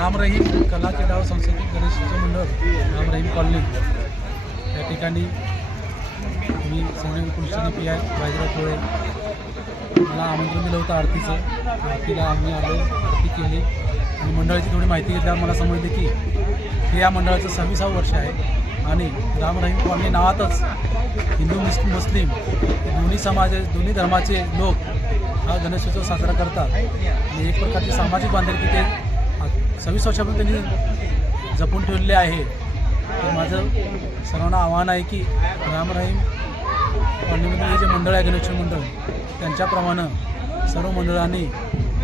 राम रहीम कला केंद्रावर सांस्कृतिक गणेश उत्सव मंडळ राम रहीम कॉलनी. या ठिकाणी मी संजय कुलशनी पी आय बाजीराव कोळे मला आमंत्रण दिलं होतं आरतीचं. आरतीला आम्ही आलो आरती केली. आणि मंडळाची थोडी माहिती घेतल्यावर मला समजले की हे या मंडळाचं सव्वीसावं वर्ष आहे. आणि राम रहीम कॉलनी नावातच हिंदू मुस्लिम मुस्लिम दोन्ही समाज दोन्ही धर्माचे लोक हा गणेशोत्सव साजरा करतात. आणि एक प्रकारची सामाजिक बांधिलकी ते सव्वीस वर्षापर्यंत त्यांनी जपून ठेवलेले आहे. तर माझं सर्वांना आव्हान आहे की राम रहीम कॉलनीमध्ये हे जे मंडळ आहे गणेश मंडळ त्यांच्याप्रमाणे सर्व मंडळांनी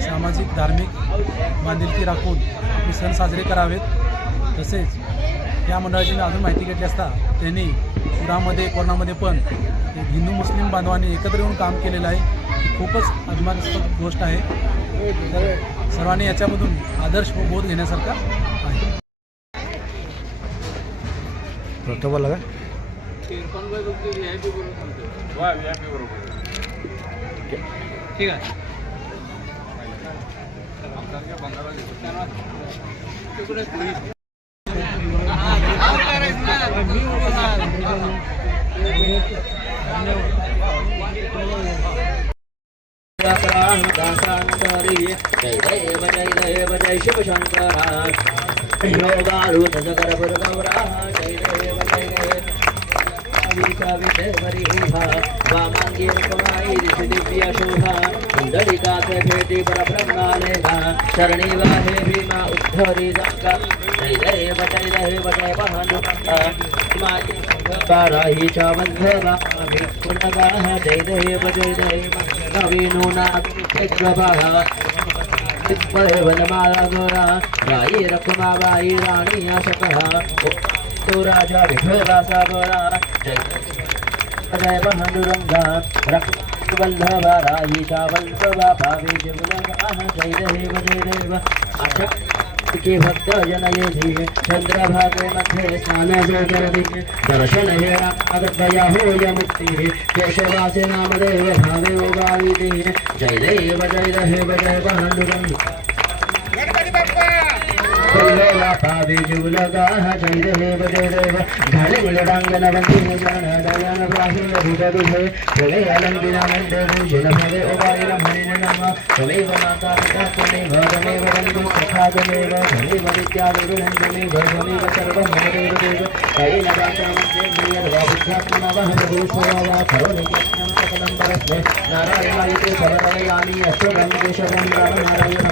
सामाजिक धार्मिक बांधिलकी राखून आपले सण साजरे करावेत. तसेच या मंडळाची मी अजून माहिती घेतली असता त्यांनी पुरामध्ये कोरोनामध्ये पण एक हिंदू मुस्लिम बांधवांनी एकत्र येऊन काम केलेलं आहे. ही खूपच अभिमानास्पद गोष्ट आहे. सर्वांनी याच्यामधून आदर्श व बोध घेण्यासारखा आहे. बोला का ठीक आहे. जय देव जय देव जय शिव शंकर योगारूढ जगर गौरा जय देव जय शरणी वाहे भीमा उद्धरी जय देव जय देव जय बहानुका बाराहीच्या बंधवा पुनगा जय देव जय देव नवीनो नागवा वनमाला गोरा राई रखमाबाई राणी आशकहा तो राजा विठोबाचा बळा जय जय बहादुरंगा रक्तबल्लभा राहीचा वल्लभा भावे जगलगा जय देव जय देव आशा के भक्त जनयेधी चंद्रभागे मध्ये स्नान जो करवी दर्शन हे आगतया होय मुक्ती केशवाचे नामदेव भावे उगाविते जय देव जय देव जय बहादुरंगा कल्लोला पावे जीवलगा जय देव जय देव झाले मुलडांगण वंदिने जन दयान प्राहीन भूत दुधे प्रलय अलंबिना मंडे भूषण भवे उबाईल म्हणेन नम त्वमेव माता पिता त्वमेव त्वमेव बंधु सखा त्वमेव त्वमेव विद्या विरुणन्दमेव त्वमेव सर्वं मम देव देव कयेन वाचा मध्ये निर्वा बुद्ध्यात्मना वह भूषया करोमि यज्ञं सकलं परस्मै नारायणायते समर्पयामि अष्टभं केशवं रामनारायणं